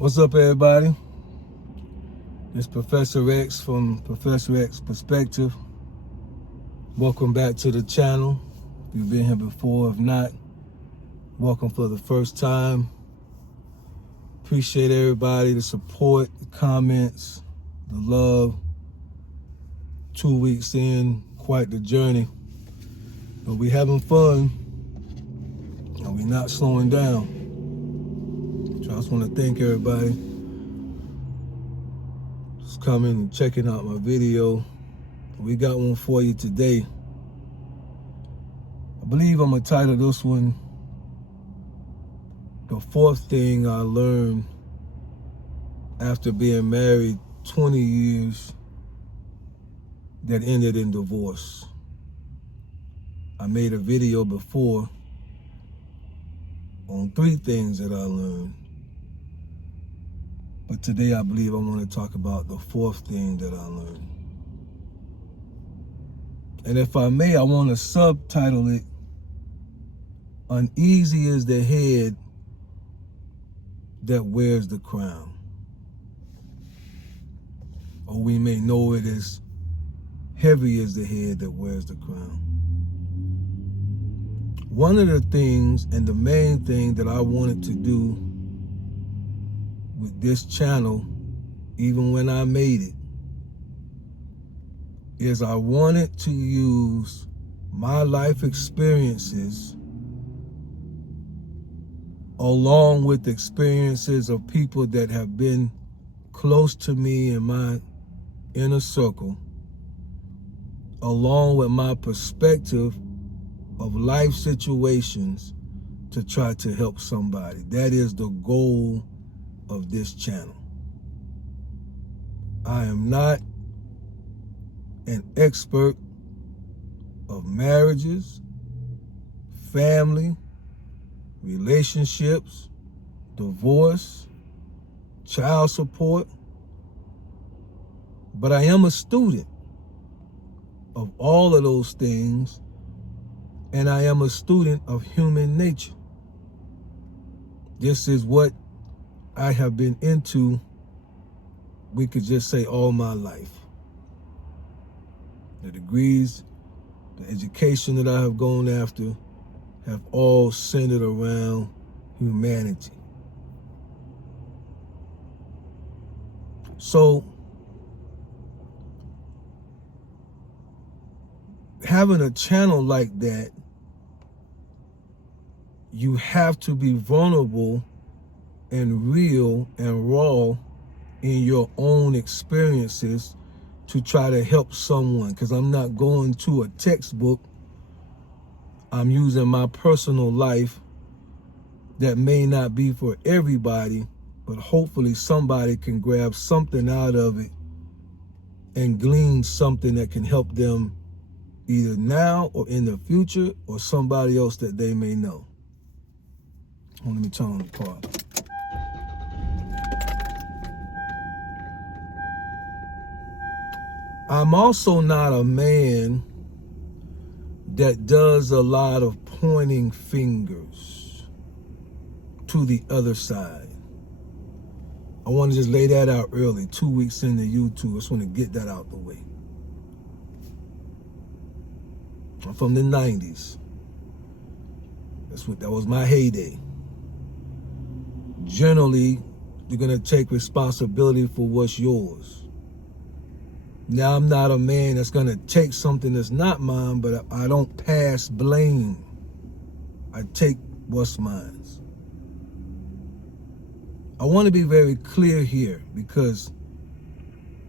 What's up, everybody? It's Professor X from Professor X Perspective. Welcome back to the channel. If you've been here before, if not, welcome for the first time. Appreciate everybody, the support, the comments, the love. 2 weeks in, quite the journey. But we having fun, and we're not slowing down. So I just want to thank everybody just coming and checking out my video. We got one for you today. I believe I'm gonna title this one, The Fourth Thing I Learned After Being Married 20 years that ended in divorce. I made a video before on 3 things that I learned. But today I believe I want to talk about the 4th thing that I learned. And if I may, I want to subtitle it, Uneasy is the Head That Wears the Crown. Or we may know it as Heavy is the Head That Wears the Crown. One of the things, and the main thing that I wanted to do with this channel, even when I made it, is I wanted to use my life experiences along with experiences of people that have been close to me in my inner circle, along with my perspective of life situations, to try to help somebody. That is the goal of this channel. I am not an expert of marriages, family, relationships, divorce, child support, but I am a student of all of those things, and I am a student of human nature. This is what I have been into, we could just say, all my life. The degrees, the education that I have gone after have all centered around humanity. So, having a channel like that, you have to be vulnerable and real and raw in your own experiences to try to help someone. Because I'm not going to a textbook. I'm using my personal life that may not be for everybody, but hopefully somebody can grab something out of it and glean something that can help them either now or in the future, or somebody else that they may know. Let me turn on the car. I'm also not a man that does a lot of pointing fingers to the other side. I want to just lay that out early, 2 weeks into YouTube. I just want to get that out the way. I'm from the 90s. That was my heyday. Generally, you're going to take responsibility for what's yours. Now, I'm not a man that's going to take something that's not mine, but I don't pass blame. I take what's mine. I want to be very clear here, because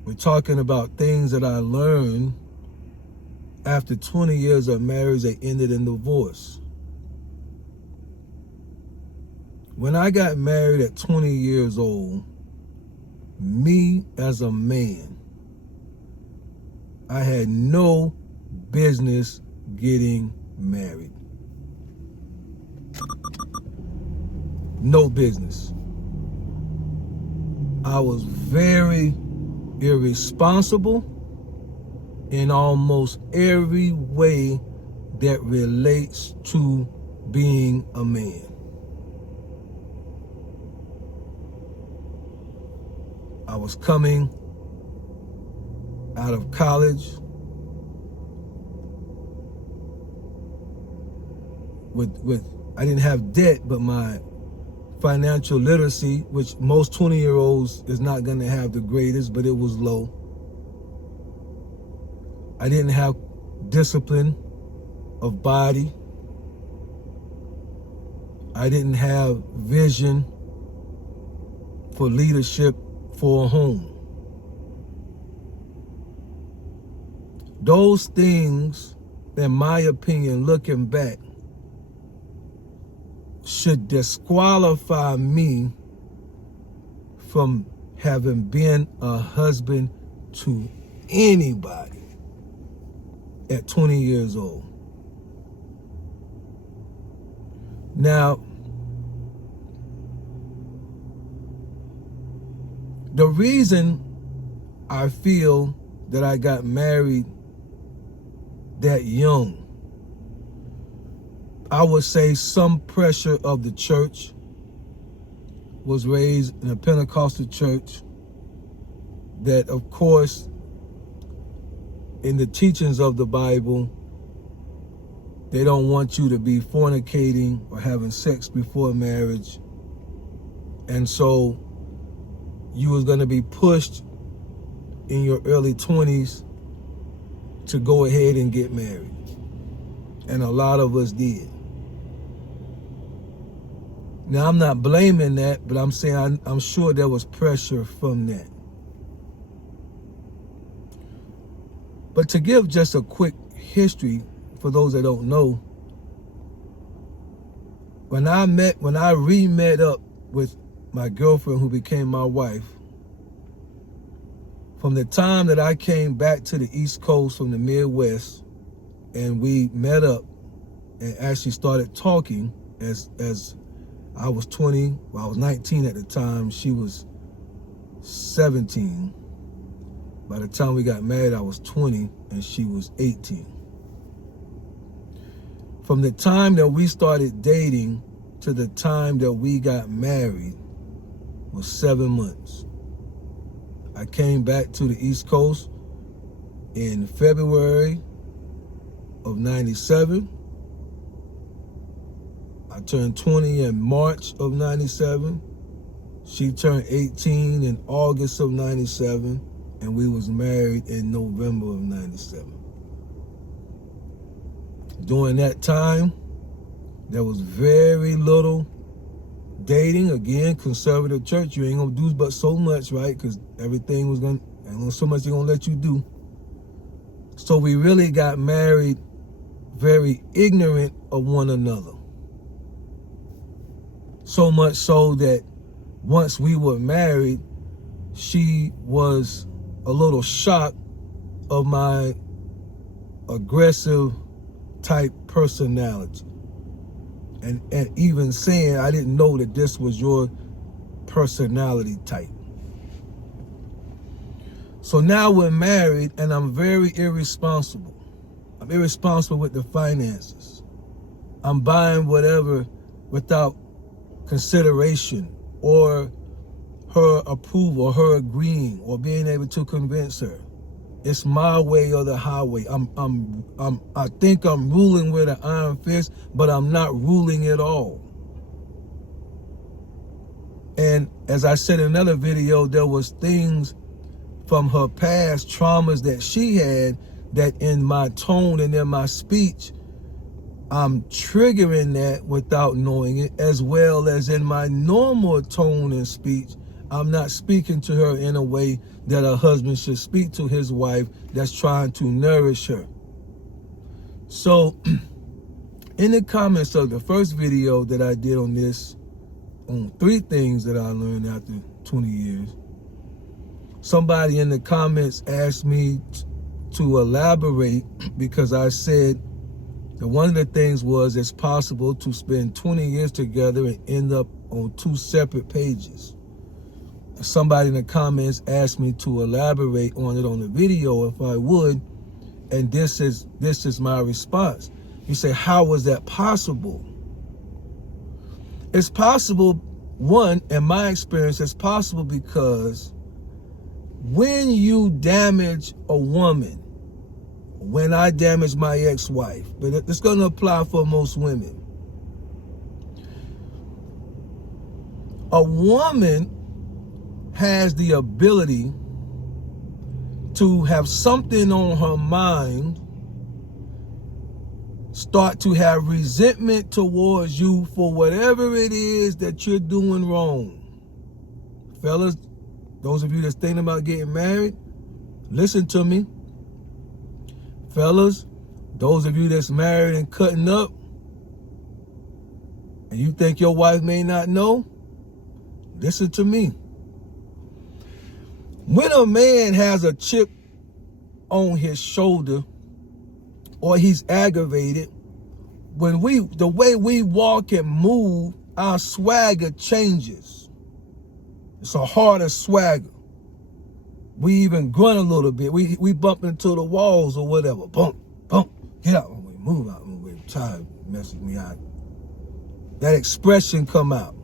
we're talking about things that I learned after 20 years of marriage that ended in divorce. When I got married at 20 years old, me as a man, I had no business getting married. No business. I was very irresponsible in almost every way that relates to being a man. I was coming out of college with I didn't have debt, but my financial literacy, which most 20-year-olds is not going to have the greatest, but it was low. I didn't have discipline of body. I didn't have vision for leadership for a home. Those things, in my opinion, looking back, should disqualify me from having been a husband to anybody at 20 years old. Now, the reason I feel that I got married that young, I would say some pressure of the church. Was raised in a Pentecostal church that, of course, in the teachings of the Bible, they don't want you to be fornicating or having sex before marriage. And so you was going to be pushed in your early 20s to go ahead and get married. And a lot of us did. Now, I'm not blaming that, but I'm saying I'm sure there was pressure from that. But to give just a quick history for those that don't know, when I re-met up with my girlfriend who became my wife, from the time that I came back to the East Coast from the Midwest and we met up and actually started talking as I was 20, well, I was 19 at the time, she was 17. By the time we got married, I was 20 and she was 18. From the time that we started dating to the time that we got married was 7 months. I came back to the East Coast in February of 97. I turned 20 in March of 97. She turned 18 in August of 97. And we was married in November of 97. During that time, there was very little dating. Again, conservative church, you ain't gonna do but so much, right? Because everything was ain't so much they're gonna let you do. So we really got married very ignorant of one another. So much so that once we were married, she was a little shocked of my aggressive type personality. And even saying, I didn't know that this was your personality type. So now we're married and I'm very irresponsible. I'm irresponsible with the finances. I'm buying whatever without consideration or her approval, her agreeing, or being able to convince her. It's my way or the highway. I think I'm ruling with an iron fist, but I'm not ruling at all. And as I said in another video, there was things from her past traumas that she had that in my tone and in my speech, I'm triggering that without knowing it, as well as in my normal tone and speech, I'm not speaking to her in a way that a husband should speak to his wife that's trying to nourish her. So in the comments of the first video that I did on this, on 3 things that I learned after 20 years, somebody in the comments asked me to elaborate because I said that one of the things was it's possible to spend 20 years together and end up on 2 separate pages. Somebody in the comments asked me to elaborate on it on the video if I would, and this is my response. You say, how was that possible? It's possible, one, in my experience, it's possible because when you damage a woman, when I damage my ex-wife, but it's going to apply for most women. A woman has the ability to have something on her mind, start to have resentment towards you for whatever it is that you're doing wrong. Fellas, those of you that's thinking about getting married, listen to me. Fellas, those of you that's married and cutting up, and you think your wife may not know, listen to me. When a man has a chip on his shoulder or he's aggravated, the way we walk and move, our swagger changes. It's a harder swagger. We even grunt a little bit. We bump into the walls or whatever. Bump, bump, get out. Move out. Child messes me out. That expression come out.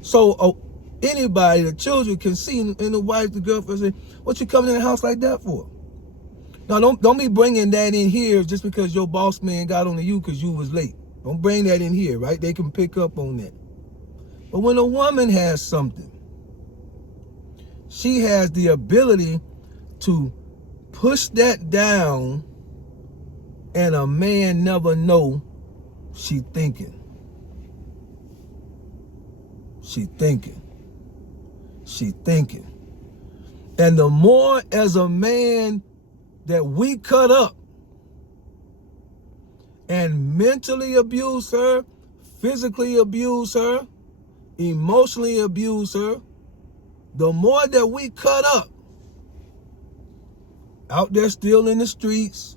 So anybody, the children can see, and the wife, the girlfriend say, what you coming in the house like that for? Now, don't be bringing that in here just because your boss man got on to you because you was late. Don't bring that in here, right? They can pick up on that. But when a woman has something, she has the ability to push that down, and a man never know she thinking. She thinking. She thinking. And the more as a man that we cut up and mentally abuse her, physically abuse her, emotionally abuse her, the more that we cut up, out there still in the streets,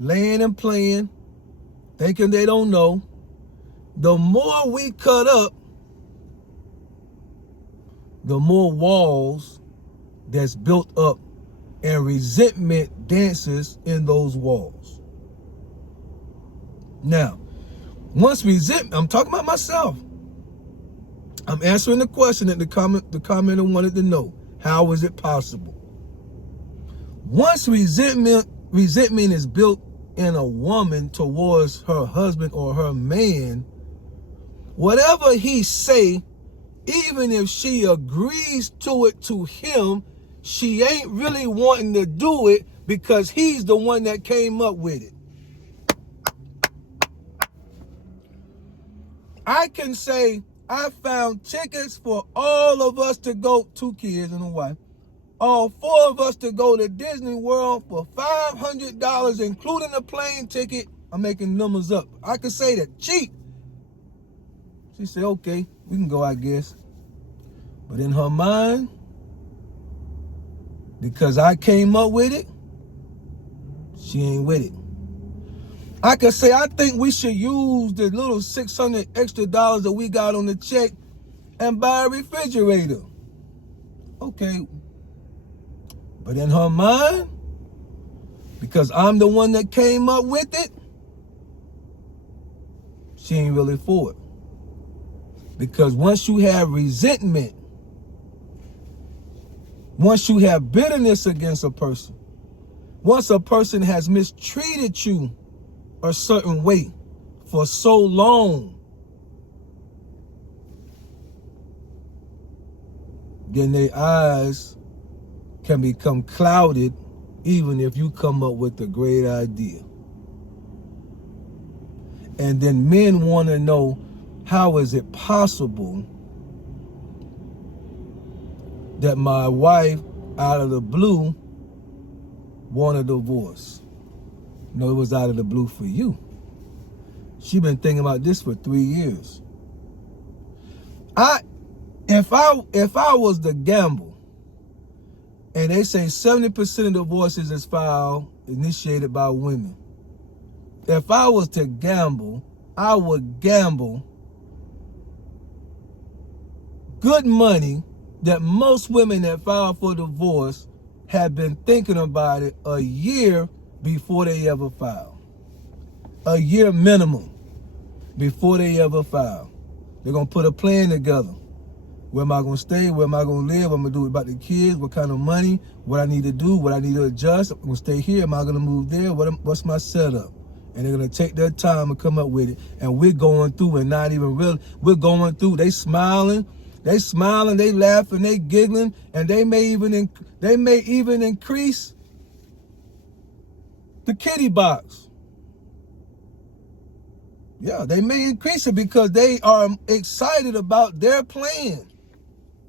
laying and playing, thinking they don't know, the more we cut up, the more walls that's built up and resentment dances in those walls. Now, once resentment, I'm talking about myself. I'm answering the question that the commenter wanted to know. How is it possible? Once resentment is built in a woman towards her husband or her man, whatever he say, even if she agrees to it to him, she ain't really wanting to do it because he's the one that came up with it. I can say, I found tickets for all of us to go, 2 kids and a wife, all 4 of us to go to Disney World for $500, including a plane ticket. I'm making numbers up. I could say that cheap. She said, okay, we can go, I guess. But in her mind, because I came up with it, she ain't with it. I could say, I think we should use the little $600 extra that we got on the check and buy a refrigerator. Okay. But in her mind, because I'm the one that came up with it, she ain't really for it. Because once you have resentment, once you have bitterness against a person, once a person has mistreated you a certain way for so long, then their eyes can become clouded even if you come up with a great idea. And then men want to know, how is it possible that my wife, out of the blue, want a divorce? No, it was out of the blue for you. She been thinking about this for 3 years. If I was to gamble, and they say 70% of divorces is filed, initiated by women. If I was to gamble, I would gamble good money that most women that file for divorce have been thinking about it a year before they ever file. A year minimum before they ever file. They're going to put a plan together. Where am I going to stay? Where am I going to live? What am I going to do about the kids? What kind of money? What I need to do? What I need to adjust? I'm going to stay here. Am I going to move there? What's my setup? And they're going to take their time and come up with it. And we're going through and not even really. We're going through. They smiling. They smiling. They laughing. They giggling. And they may even increase the kitty box. Yeah, they may increase it because they are excited about their plan.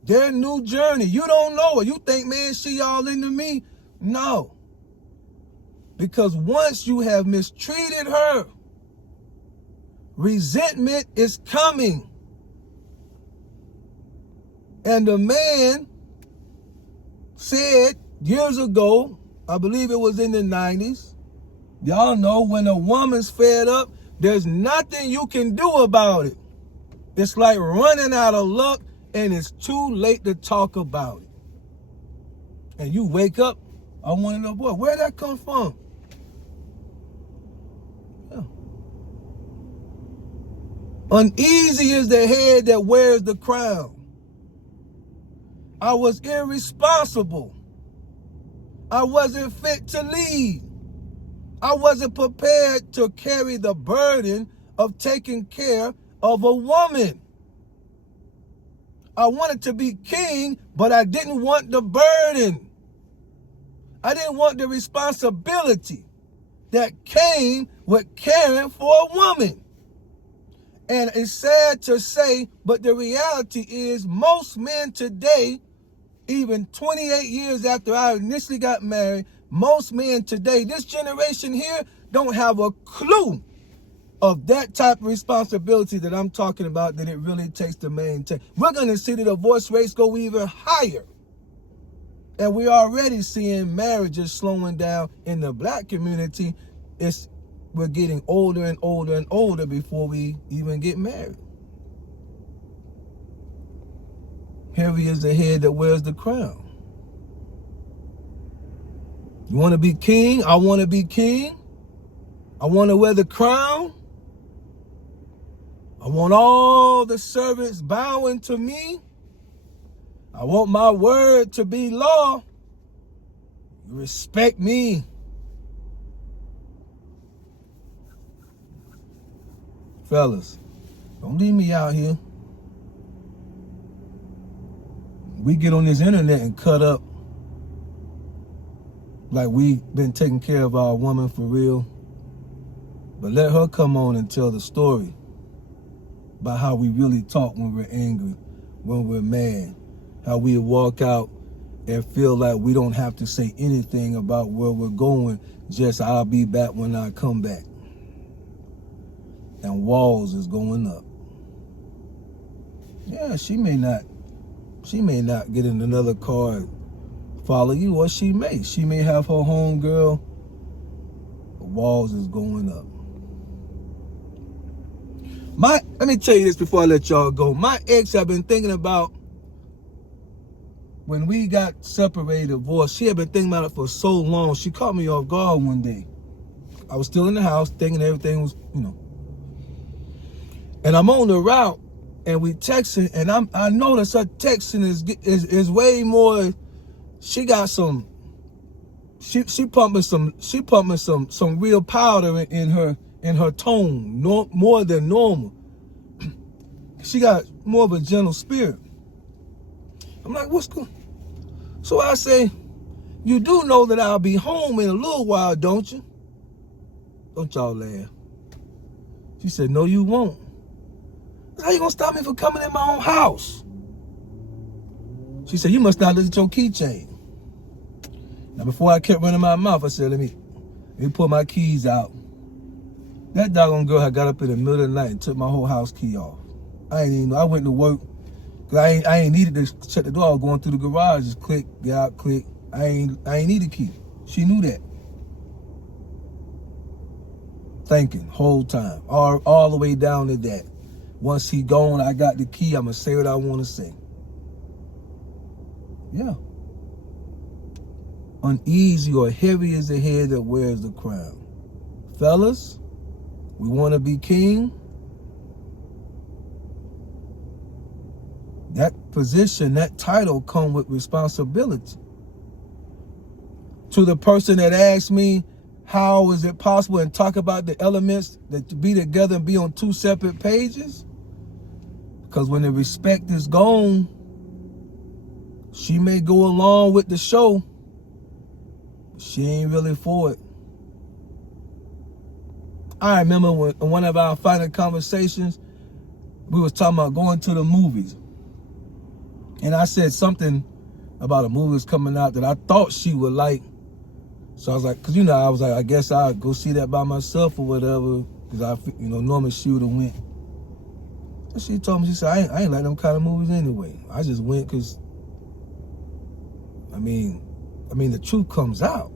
Their new journey. You don't know it. You think, man, she all into me? No. Because once you have mistreated her, resentment is coming. And the man said years ago, I believe it was in the 90s, y'all know when a woman's fed up, there's nothing you can do about it. It's like running out of luck. And it's too late to talk about it. And you wake up, I want to know, boy, where'd that come from? Yeah. Uneasy is the head that wears the crown. I was irresponsible. I wasn't fit to lead. I wasn't prepared to carry the burden of taking care of a woman. I wanted to be king, but I didn't want the burden. I didn't want the responsibility that came with caring for a woman. And it's sad to say, but the reality is most men today, even 28 years after I initially got married, most men today, this generation here, don't have a clue of that type of responsibility that I'm talking about that it really takes to maintain. We're going to see the divorce rates go even higher. And we're already seeing marriages slowing down in the black community. We're getting older and older and older before we even get married. Heavy is the head that wears the crown. You want to be king? I want to be king. I want to wear the crown. I want all the servants bowing to me. I want my word to be law. You respect me. Fellas, don't leave me out here. We get on this internet and cut up like we've been taking care of our woman for real. But let her come on and tell the story about how we really talk when we're angry, when we're mad, how we walk out and feel like we don't have to say anything about where we're going, just I'll be back when I come back. And walls is going up. Yeah, she may not get in another car and follow you, or she may have her home girl. The walls is going up. Let me tell you this before I let y'all go. My ex, I've been thinking about when we got separated, divorced. She had been thinking about it for so long. She caught me off guard one day. I was still in the house thinking everything was, And I'm on the route and we texting, and I notice her texting is way more. She got some. She pumping some real powder in her tone, more than normal. She got more of a gentle spirit. I'm like, what's going? So I say, you do know that I'll be home in a little while, don't you? Don't y'all laugh. She said, no, you won't. How you gonna stop me from coming in my own house? She said, you must not listen to your keychain. Now, before I kept running my mouth, I said, let me pull my keys out. That doggone girl had got up in the middle of the night and took my whole house key off. I ain't even know. I went to work. I ain't needed to shut the door. I was going through the garage. Just click, get out, click. I ain't need a key. She knew that. Thinking, whole time. All the way down to that. Once he gone, I got the key. I'm going to say what I want to say. Yeah. Uneasy or heavy is the head that wears the crown. Fellas, we want to be king. That position, that title come with responsibility. To the person that asked me, how is it possible, and talk about the elements that to be together and be on two separate pages? Because when the respect is gone, she may go along with the show, but she ain't really for it. I remember when in one of our final conversations, we was talking about going to the movies. And I said something about a movie that's coming out that I thought she would like. So I was like, because, I was like, I guess I'll go see that by myself or whatever. Because normally she would have went. And she told me, she said, I ain't like them kind of movies anyway. I just went because, the truth comes out.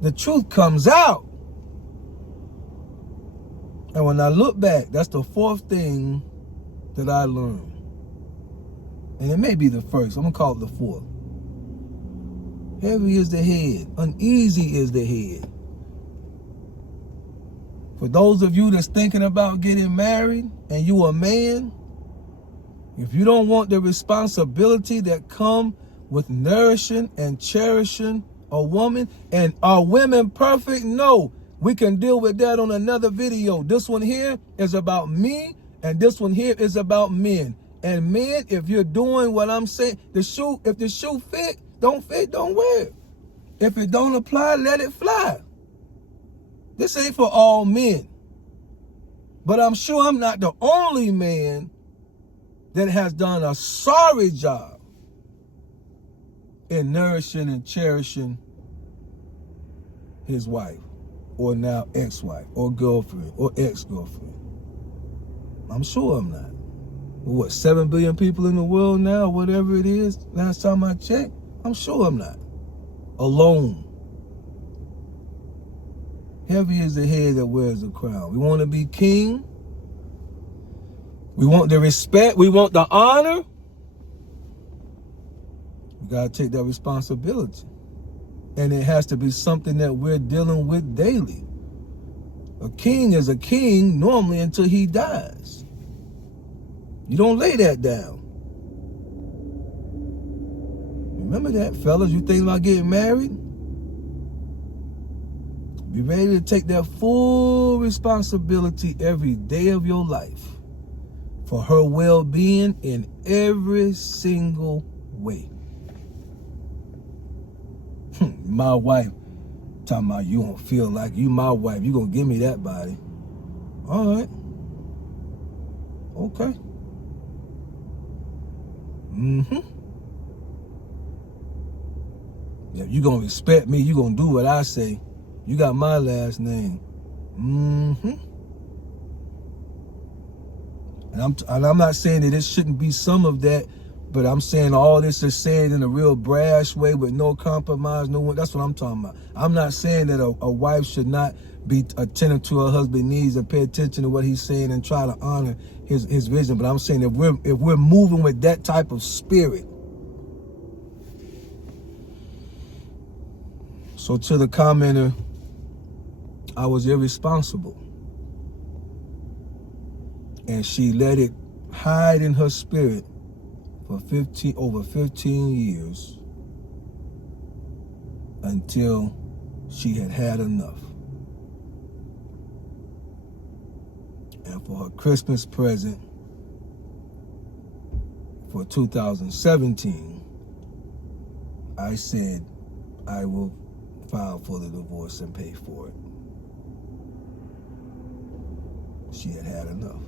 The truth comes out. And when I look back, that's the fourth thing that I learned. And it may be the first. I'm going to call it the fourth. Heavy is the head. Uneasy is the head. For those of you that's thinking about getting married and you a man, if you don't want the responsibility that come with nourishing and cherishing a woman, and are women perfect? No. We can deal with that on another video. This one here is about me, and this one here is about men. And men, if you're doing what I'm saying, if the shoe fit, don't wear it. If it don't apply, let it fly. This ain't for all men. But I'm sure I'm not the only man that has done a sorry job in nourishing and cherishing his wife, or now ex-wife, or girlfriend, or ex-girlfriend. I'm sure I'm not. What, 7 billion people in the world now, whatever it is, last time I checked? I'm sure I'm not. Alone. Heavy is the head that wears the crown. We want to be king. We want the respect. We want the honor. We got to take that responsibility. And it has to be something that we're dealing with daily. A king is a king normally until he dies. You don't lay that down. Remember that, fellas. You think about getting married? Be ready to take that full responsibility every day of your life for her well-being in every single way. My wife, talking about you don't feel like you my wife, you gonna give me that body. All right. Okay. If you gonna respect me, you gonna do what I say. You got my last name. And I'm not saying that it shouldn't be some of that, but I'm saying all this is said in a real brash way with no compromise, no one. That's what I'm talking about. I'm not saying that a wife should not be attentive to her husband's needs and pay attention to what he's saying and try to honor his vision. But I'm saying if we're moving with that type of spirit. So to the commenter, I was irresponsible. And she let it hide in her spirit for over 15 years until she had enough. And for her Christmas present for 2017, I said I will file for the divorce and pay for it. She had enough.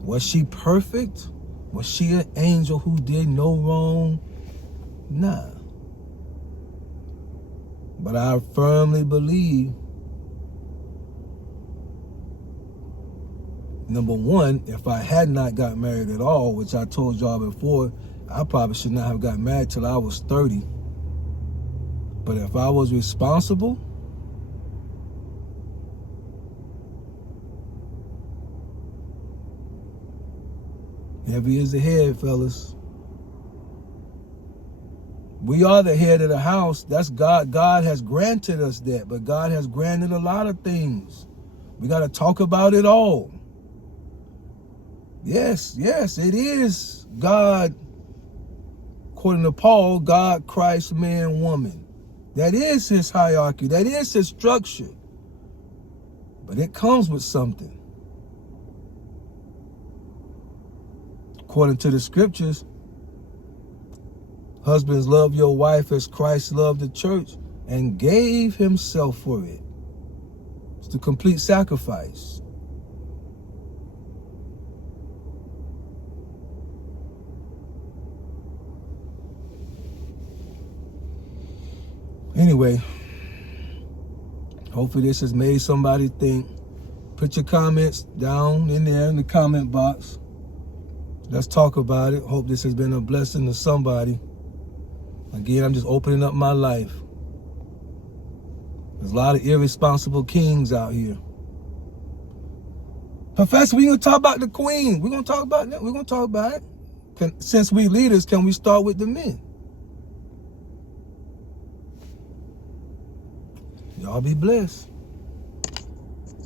Was she perfect? Was she an angel who did no wrong? Nah. But I firmly believe, number one, if I had not got married at all, which I told y'all before, I probably should not have got married till I was 30. But if I was responsible, heavy is the head, fellas. We are the head of the house. That's God. God has granted us that, but God has granted a lot of things. We got to talk about it all. Yes, it is God, according to Paul, God, Christ, man, woman. That is his hierarchy. That is his structure. But it comes with something. According to the scriptures, husbands, love your wife as Christ loved the church and gave himself for it. It's the complete sacrifice. Anyway, hopefully this has made somebody think. Put your comments down in there in the comment box. Let's talk about it. Hope this has been a blessing to somebody. Again, I'm just opening up my life. There's a lot of irresponsible kings out here. Professor, we're going to talk about the queen. We're going to talk about that. We're going to talk about it. Since we leaders, can we start with the men? Y'all be blessed.